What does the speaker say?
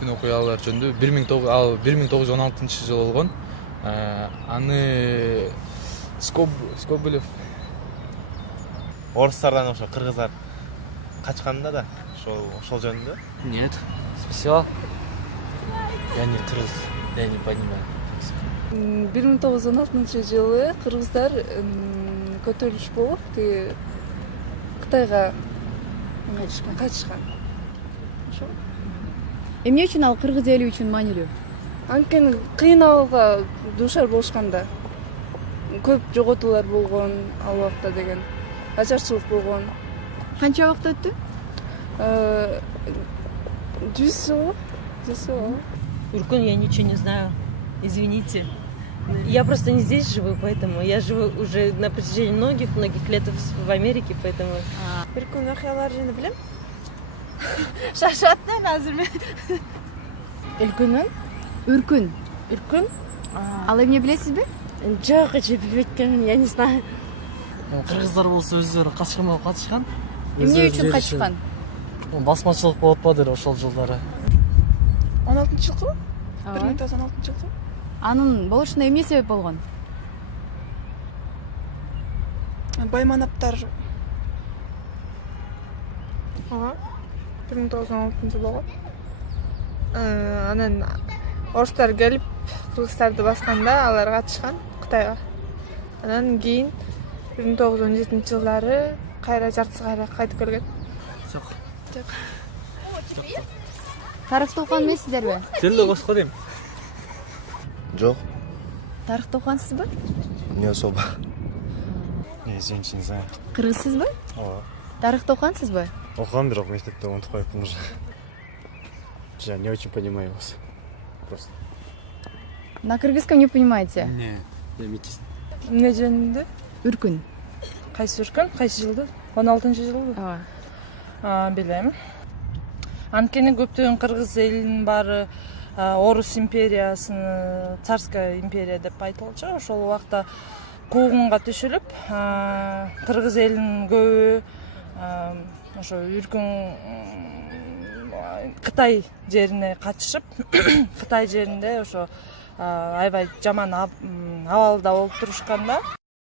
өркүн окуялар жөнүндө 1916 жылы болгон. Аны Скобелев Орустардан ошо кыргыздар качканда да ошол жөнүндө. Нет. Спасибо. Я не крыс, я не понимаю. 1916 жылы кыргыздар көтөрүлүш болуп Кытайга качышкан. Ошо. Эмне үчүн ал кыргыз эли үчүн маанилүү? Анткени кыйналууга дуушар болушканда көп жоготуулар болгон ал убакта деген, ачарчылык болгон. Канча убакыт өттү? 100 жыл. Уркун, я ничего не знаю. Извините. Я просто не здесь живу, поэтому я живу уже на протяжении многих лет в Америке, поэтому... Уркун окуялар жөнүндө билем. Шашаттан азыр мен. Үлкүнүн? Үркүн. Уркун? Ал эмне билесизби? Жок, эче билбейт, я не знаю. Кыргыздар болсо өздөрү качканга катышкан. Эмне үчүн качышкан? Басмачылык болуп атпадыр ошол жылдары. 16-жылкы? 1916-жылкы? Анын болушуна эмне себеп болгон? Байманаптар. 1916 болгон. Анан орустар келип кыргыздарды басканда алар качышкан Кытайга. Анан кийин 1917 жылдары кайра жартысы кайра кайтып келген. Жок. Тарыхты окуган эмессиздерби? Сен да кошко дейм. Жок, Тарыхты окугансызбы? не особо. Извините, не знаю. Кыргызсызбы? Ооба. Тарыхты окугансызбы? Окугам, бирок мектепте унутуп коюптум уже. Я не очень понимаю вас. Просто. На кыргызском не понимаете? Не, демейсиз. Эмне жөнүндө? Үркүн. Кайсы Уркун? Кайсы жылды? 16-жылбы? Ооба. Билем. Анткени көптөгөн кыргыз элинин баары Орус империясыны царская империя деп айтылчу. Ошол убакта куугунга түшүлүп, кыргыз элинин көбү ошо Үркүн Кытай жерине качышып, Кытай жеринде ошо аябай жаман абалда болуп турушканда